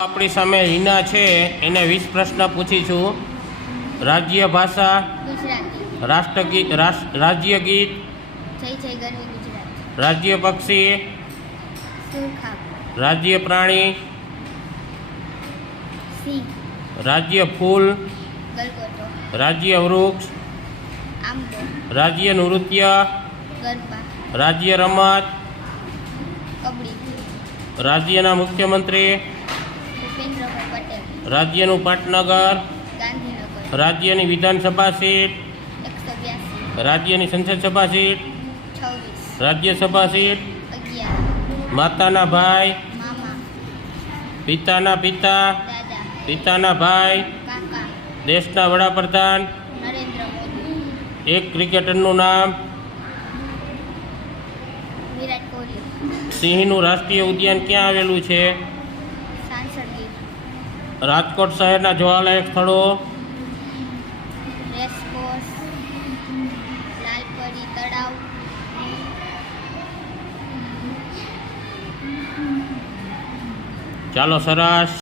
આપણી સામે હિના છે, એને 20 પ્રશ્ન પૂછી છું. રાજ્ય ભાષા, ગુજરાતી. રાષ્ટ્રગીત, રાજ્ય ગીત, જય જય ગરવી ગુજરાત. રાજ્ય પક્ષી, સુરખાબ. રાજ્ય પ્રાણી, સિંહ. રાજ્ય ફૂલ, ગલગોટો. રાજ્ય વૃક્ષ, આંબો. રાજ્ય નૃત્ય, ગરબા. રાજ્ય રમત, કબડ્ડી. રાજ્યના મુખ્યમંત્રી, ભૂપેન્દ્રભાઈ પટેલ. રાજ્યનું પાટનગર, ગાંધીનગર. રાજ્યની વિધાનસભા સીટ, 182. રાજ્યની સંસદ સભા સીટ, 26. રાજ્યસભા સીટ, 11. માતાના ભાઈ, મામા. પિતાના પિતા, દાદા. પિતાના ભાઈ, કાકા. દેશના વડાપ્રધાન, નરેન્દ્ર મોદી. એક ક્રિકેટરનું નામ, વિરાટ કોહલી. સિંહનું રાષ્ટ્રીય ઉદ્યાન ક્યાં આવેલું છે? સાંસદગીર. રાજકોટ શહેરના જોવાલાયક સ્થળો, રેસકોર્સ. લાલપરી તળાવ. ચાલો સરસ.